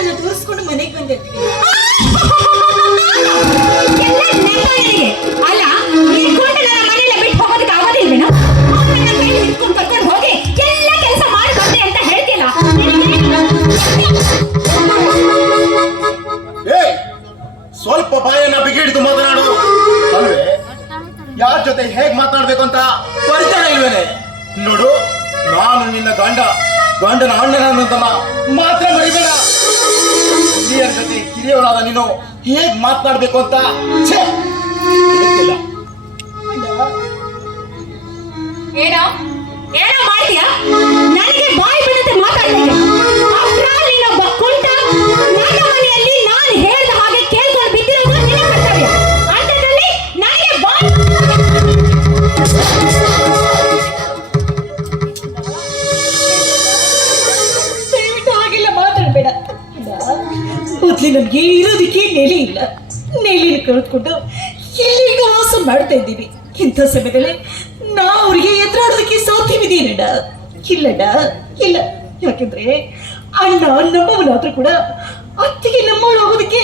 ಅಣ್ಣನನ್ನ ತೋರಿಸ್ಕೊಂಡು ಮನೆಗೆ ಅಲ್ಲ ಇಟ್ಕೊಂಡು ನನ್ನ ಮನೆಯಲ್ಲ ಬಿಟ್ಟು ಹೋಗೋದಕ್ಕೆ ಆಗೋದಿಲ್ವೇನೋ? ಅವ್ರನ್ನ ನನ್ನ ಕೈಲಿ ಹಿಡ್ಕೊಂಡು ಕರ್ಕೊಂಡು ಹೋಗಿ ಎಲ್ಲ ಕೆಲಸ ಮಾಡಿ ಬಂದೆ ಅಂತ ಹೇಳ್ತಿಲ್ಲ ಏಯ್ ಸ್ವಲ್ಪ ಬಾಯನ್ನ ಬಿಗಿಡಿದು ಮಾತನಾಡು ಅಲ್ವೇ? ಯಾರ ಜೊತೆ ಹೇಗ್ ಮಾತನಾಡ್ಬೇಕು ಅಂತ ಪರಿಚಯ ಇಲ್ವೇನೆ? ನೋಡು ನಾನು ನಿನ್ನ ಗಂಡ ಗಂಡನ ಅಣ್ಣನ ಮಾತ್ರ ಹಿರಿಯರ ಜೊತೆ ಕಿರಿಯವರಾದ ನೀನು ಹೇಗ್ ಮಾತನಾಡ್ಬೇಕು ಅಂತ. ಏನೋ? ಏನೋ ಮಾಡ್ತೀಯಾ ನೆಲೆನ ಕಳೆದುಕೊಂಡು ಎಲ್ಲಿಂದ ವಾಸ ಮಾಡ್ತಾ ಇದ್ದೀವಿ. ಇಂಥ ಸಮಯದಲ್ಲಿ ನಾವು ಅವ್ರಿಗೆ ಎದುರಾಡೋದಕ್ಕೆ ಸಾಧ್ಯವಿದೆಯೇನಡ ಇಲ್ಲಡ ಇಲ್ಲ. ಯಾಕೆಂದ್ರೆ ಅಣ್ಣ ನಮ್ಮವನಾದ್ರೂ ಕೂಡ ಅತ್ತಿಗೆ ನಮ್ಮವಳು ಹೋಗೋದಕ್ಕೆ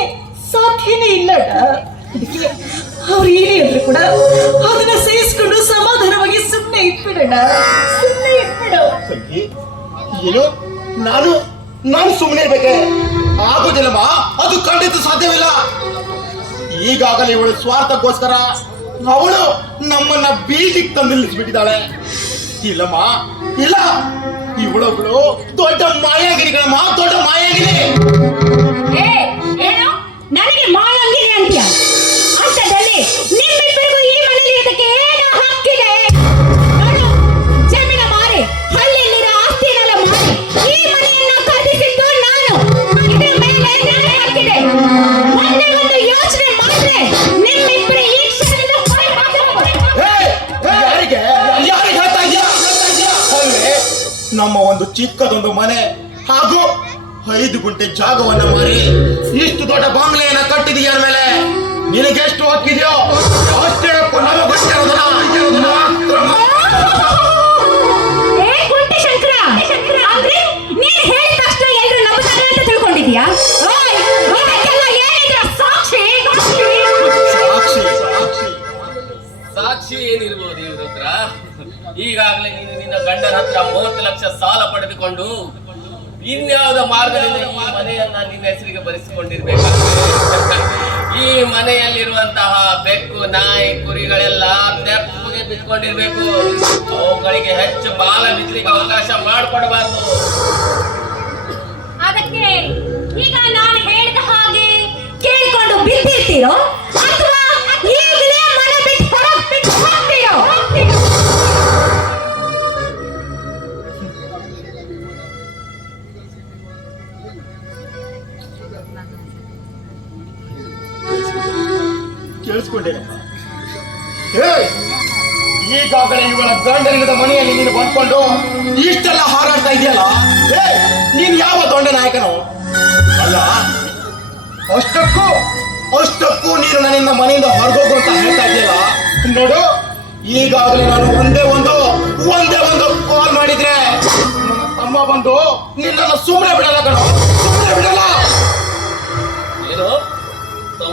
ಸಾಧ್ಯನೇ ಇಲ್ಲಡ ಅದಕ್ಕೆ ಅವ್ರು ಏನೇ ಅಂದ್ರೆ ಕೂಡ ಅದನ್ನ ಸಹಿಸ್ಕೊಂಡು ಸಮಾಧಾನವಾಗಿ ಸುಮ್ಮನೆ ಇಟ್ಬಿಡಣ ಸುಮ್ಮನೆ ಇಟ್ಬಿಡ. ಏನು? ನಾನು ನಾನು ಸುಮ್ಮನೆ ಇರ್ಬೇಕೆ? ಆಗೋದಿಲ್ಲಮ್ಮ ಅದು ಖಂಡಿತ ಸಾಧ್ಯವಿಲ್ಲ. ಈಗಾಗಲೇ ಇವಳು ಸ್ವಾರ್ಥಕ್ಕೋಸ್ಕರ ಅವಳು ನಮ್ಮನ್ನ ಬೀದಿಗೆ ತಂದು ನಿಲ್ಲಿಸ್ಬಿಟ್ಟಿದ್ದಾಳೆ. ಇಲ್ಲಮ್ಮ, ಇಲ್ಲ. ಇವಳೊಬ್ಳು ದೊಡ್ಡ ಮಾಯಾಗಿರಿಗಳಮ್ಮ ದೊಡ್ಡ ಮಾಯಾಗಿರಿ. ನನಗೆ ನಿಮ್ಮಿಬ್ಬರಿಗೂ ಈ ಮನೆಯಲ್ಲಿ ಇದಕ್ಕೆ ಏನು ಚಿಕ್ಕದೊಂದು ಮನೆ ಹಾಗೂ ಐದು ಗುಂಟೆ ಜಾಗವನ್ನ ಮಾರಿ ಇಷ್ಟು ದೊಡ್ಡ ಬಾಂಗ್ಲೆಯನ್ನ ಕಟ್ಟಿದೀಯ ಮೇಲೆ ನಿನಗೆಷ್ಟು ಹಕ್ಕಿದೆಯೋ ಅಷ್ಟೇ ಹಕ್ಕು ಸಾಕ್ಷಿ ಏನಿರ್ಬೋದು ಇವ್ರ ಹತ್ರ? ಈಗಾಗಲೇ ನೀನು ನಿನ್ನ ಗಂಡನ ಹತ್ರ ಮೂವತ್ತು ಲಕ್ಷ ಸಾಲ ಪಡೆದುಕೊಂಡು ಇನ್ಯಾವುದ ಮಾರ್ಗದಿಂದ ಈ ಮನೆಯನ್ನ ನಿನ್ನ ಹೆಸರಿಗೆ ಬರೆಸಿಕೊಂಡಿರ್ಬೇಕಾಗ್ತದೆ. ಈ ಮನೆಯಲ್ಲಿರುವಂತಹ ಬೆಕ್ಕು, ನಾಯಿ, ಕುರಿಗಳೆಲ್ಲ ತೆಪ್ಪಗೆ ಬಿದ್ಕೊಂಡಿರ್ಬೇಕು. ಅವುಗಳಿಗೆ ಹೆಚ್ಚು ಬಾಲ ಬಿಸಿಲಿಗೆ ಅವಕಾಶ ಮಾಡಿಕೊಡಬಾರ್ದು. ಅದಕ್ಕೆ ಈಗ ನಾನು ಹೇಳಿದ ಹಾಗೆ ಕೇಳಿಕೊಂಡು ಬಿದ್ದಿರ್ತೀರೋ ಕೇಳಿಸ್ಕೊಂಡೇನೆ ಏಯ್! ಈಗಾಗಲೇ ಇವಳ ಗಂಡನಿಲ್ಲದ ಮನೆಯಲ್ಲಿ ನೀನು ಬಂದ್ಕೊಂಡು ಇಷ್ಟೆಲ್ಲ ಹಾರಾಡ್ತಾ ಇದೆಯಲ್ಲ ನೀನ್ ಯಾವ ದೊಡ್ಡ ನಾಯಕನು? ಅಲ್ಲ, ಅಷ್ಟಕ್ಕೂ ಅಷ್ಟಕ್ಕೂ ನೀನು ನನ್ನಿಂದ ಮನೆಯಿಂದ ಹೊರಗೋಗು ಅಂತ ಹೇಳ್ತಾ ಇದೆಯಲ್ಲ ನೋಡು, ಈಗಾಗಲೇ ನಾನು ಒಂದೇ ಒಂದು ಒಂದೇ ಒಂದು ಕಾಲ್ ಮಾಡಿದ್ರೆ ನನ್ನ ತಮ್ಮ ಬಂದು ನಿನ್ನನ್ನು ಸುಮ್ಮನೆ ಬಿಡಲ್ಲ ಕಣ. ಸುಮ್ಮನೆ ಬಿಡಲ್ಲ.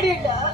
人了。